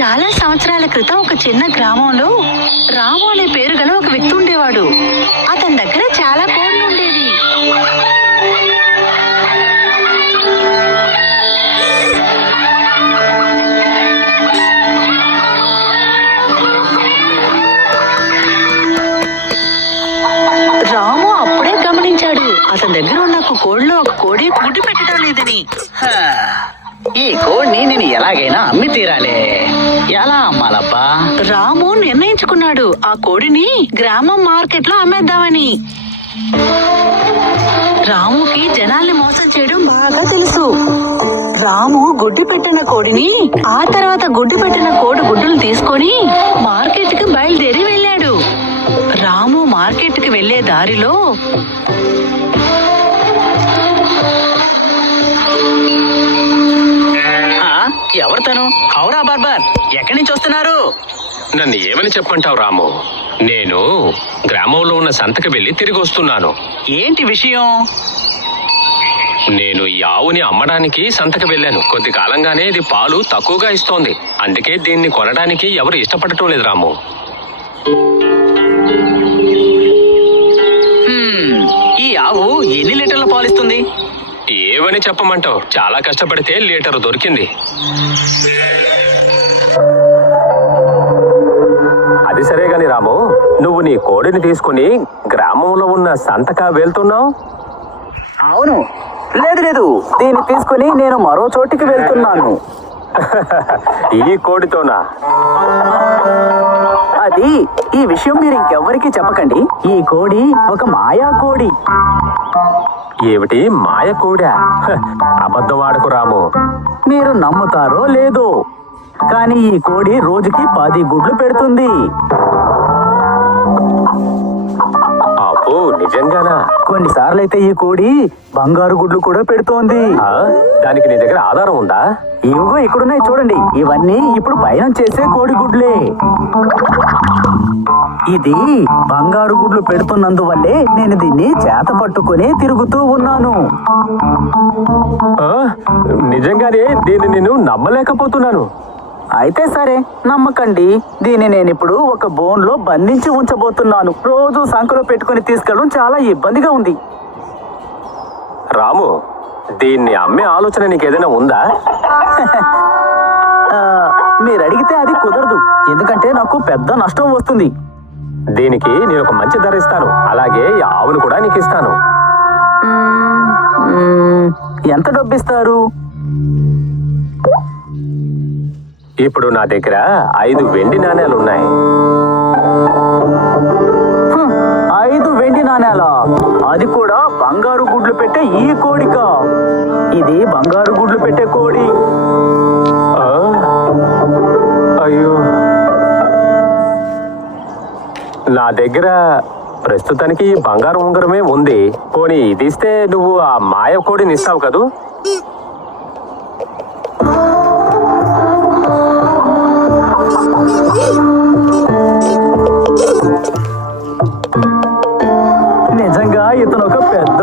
చాలా సంవత్సరాల క్రితం ఒక చిన్న గ్రామంలో రాము అనే పేరు గల ఒక వ్యక్తి ఉండేవాడు. అతని దగ్గర చాలా కోళ్లు ఉండేవి. రాము అప్పుడే గమనించాడు అతని దగ్గర ఉన్న కోడిలో ఒక కోడి గుడ్డు పెట్టడం లేదని. ఈ కోడిని నేను ఎలాగైనా అమ్మి తీరాలే. ఎలా అమ్మాలబ్బా? రాము నిర్ణయించుకున్నాడు ఆ కోడిని గ్రామం మార్కెట్ లో అమ్మేద్దామని. రాముకి జనాల్ని మోసం చేయడం బాగా తెలుసు. రాము గుడ్డు పెట్టిన కోడిని ఆ తర్వాత గుడ్డు పెట్టిన కోడి గుడ్డులు తీసుకొని మార్కెట్ కి బయలుదేరి వెళ్ళాడు. రాము మార్కెట్ కి వెళ్లే దారిలో ఎవరు తను? హౌరా బార్బర్, ఎక్కడి నుంచి వస్తున్నారు? నన్ను ఏమని చెప్పంటావు రాము? నేను గ్రామంలో ఉన్న సంతకి వెళ్ళి తిరిగి వస్తున్నాను. ఏంటి విషయం? నేను ఈ ఆవుని అమ్మడానికి సంతకి వెళ్ళాను. కొద్ది కాలంగానే ఇది పాలు తక్కువగా ఇస్తోంది. అందుకే దీన్ని కొనడానికి ఎవరు ఇష్టపడటం లేదు రాము. ఈ ఆవు ఎన్ని లీటర్ల పాలిస్తుంది? ఏమని చెప్పమంటావు? చాలా కష్టపడితే లీటరు దొరికింది. అది సరే గాని రాము, నువ్వు నీ కోడిని తీసుకుని గ్రామంలో ఉన్న సంతకా వెళ్తున్నావు? అవును. లేదు, దీన్ని తీసుకుని నేను మరో చోటికి వెళ్తున్నాను. ఈ కోడితోనా? అది ఈ విషయం మీరు ఇంకెవ్వరికీ చెప్పకండి. ఈ కోడి ఒక మాయా కోడి. ఏమిటి మాయ కోడా? అబద్ధం ఆడకు రాము. మీరు నమ్ముతారో లేదో కానీ ఈ కోడి రోజుకి 10 గుడ్లు పెడుతుంది. అబ్బో, నిజంగానా? కొన్నిసార్లు అయితే ఈ కోడి బంగారు గుడ్లు కూడా పెడుతోంది. దానికి నీ దగ్గర ఆధారం ఉందా? ఇవిగో ఇక్కడున్నాయి చూడండి. ఇవన్నీ ఇప్పుడు పయనం చేసే కోడి గుడ్లే. ఇది బంగారు గుడ్లు పెడుతున్నందువల్లే నేను దీన్ని చేత పట్టుకుని తిరుగుతూ ఉన్నాను. నిజంగానే దీన్ని నేను నమ్మలేకపోతున్నాను. అయితే సరే, నమ్మకండి. దీన్ని నేను ఇప్పుడు ఒక బోన్ లో బంధించి ఉంచబోతున్నాను. రోజు సంకలో పెట్టుకుని తీసుకెళ్ళడం చాలా ఇబ్బందిగా ఉంది. రాము, దీన్ని అమ్మే ఆలోచన నీకేదైనా ఉందా? మీరు అడిగితే అది కుదరదు. ఎందుకంటే నాకు పెద్ద నష్టం వస్తుంది. దీనికి నేను ఒక మంచి ధర ఇస్తాను. అలాగే ఈ ఆవును కూడా నీకు ఇస్తాను. ఎంత డబ్బిస్తారు? ఇప్పుడు నా దగ్గర 5 వెండి నాణేలు ఉన్నాయి. 5 వెండి నాణేలా? అది కూడా బంగారు గుడ్లు పెట్టే ఈ కోడికా? ఇది బంగారు గుడ్లు పెట్టే కోడి. అయ్యో, నా దగ్గర ప్రస్తుతానికి బంగారు ఉంగరమే ఉంది. పోనీ ఇది ఇస్తే నువ్వు ఆ మాయ కోడిని ఇస్తావు కదూ? నిజంగా ఇతను ఒక పెద్ద